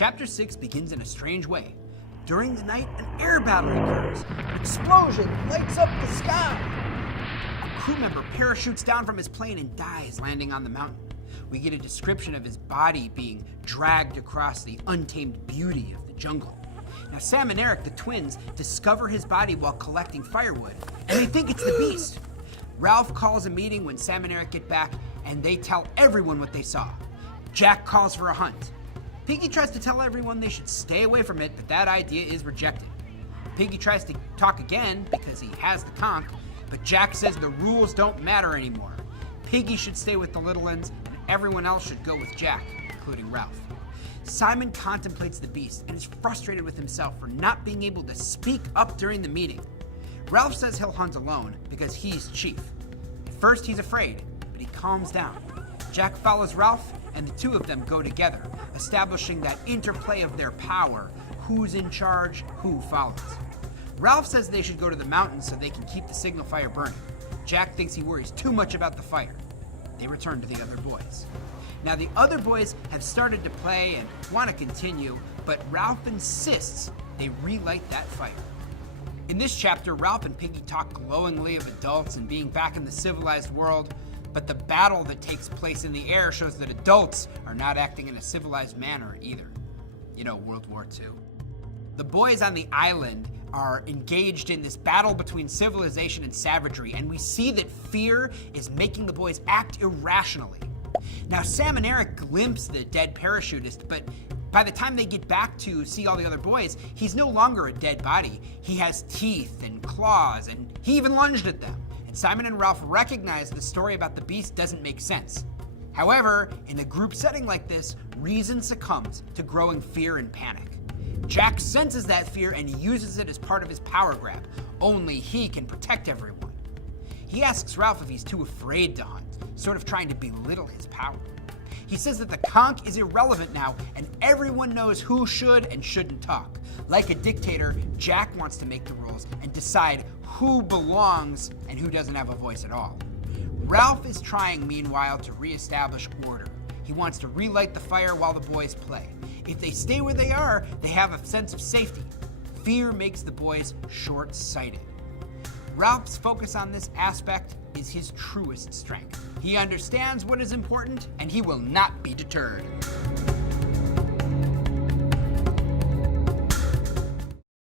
Chapter 6 begins in a strange way. During the night, an air battle occurs. An explosion lights up the sky. A crew member parachutes down from his plane and dies, landing on the mountain. We get a description of his body being dragged across the untamed beauty of the jungle. Now, Sam and Eric, the twins, discover his body while collecting firewood, and they think it's the Beast. Ralph calls a meeting when Sam and Eric get back, and they tell everyone what they saw. Jack calls for a hunt. Piggy tries to tell everyone they should stay away from it, but that idea is rejected. Piggy tries to talk again because he has the conch, but Jack says the rules don't matter anymore. Piggy should stay with the little ones, and everyone else should go with Jack, including Ralph. Simon contemplates the Beast and is frustrated with himself for not being able to speak up during the meeting. Ralph says he'll hunt alone because he's chief. At first he's afraid, but he calms down. Jack follows Ralph, and the two of them go together, establishing that interplay of their power, who's in charge, who follows. Ralph says they should go to the mountains so they can keep the signal fire burning. Jack thinks he worries too much about the fire. They return to the other boys. Now the other boys have started to play and want to continue, but Ralph insists they relight that fire. In this chapter, Ralph and Piggy talk glowingly of adults and being back in the civilized world, but the battle that takes place in the air shows that adults are not acting in a civilized manner either. You know, World War II. The boys on the island are engaged in this battle between civilization and savagery, and we see that fear is making the boys act irrationally. Now, Sam and Eric glimpse the dead parachutist, but by the time they get back to see all the other boys, he's no longer a dead body. He has teeth and claws, and he even lunged at them. And Simon and Ralph recognize the story about the Beast doesn't make sense. However, in a group setting like this, reason succumbs to growing fear and panic. Jack senses that fear and uses it as part of his power grab. Only he can protect everyone. He asks Ralph if he's too afraid to hunt, sort of trying to belittle his power. He says that the conch is irrelevant now, and everyone knows who should and shouldn't talk. Like a dictator, Jack wants to make the rules and decide who belongs and who doesn't have a voice at all. Ralph is trying, meanwhile, to reestablish order. He wants to relight the fire while the boys play. If they stay where they are, they have a sense of safety. Fear makes the boys short-sighted. Ralph's focus on this aspect is his truest strength. He understands what is important, and he will not be deterred.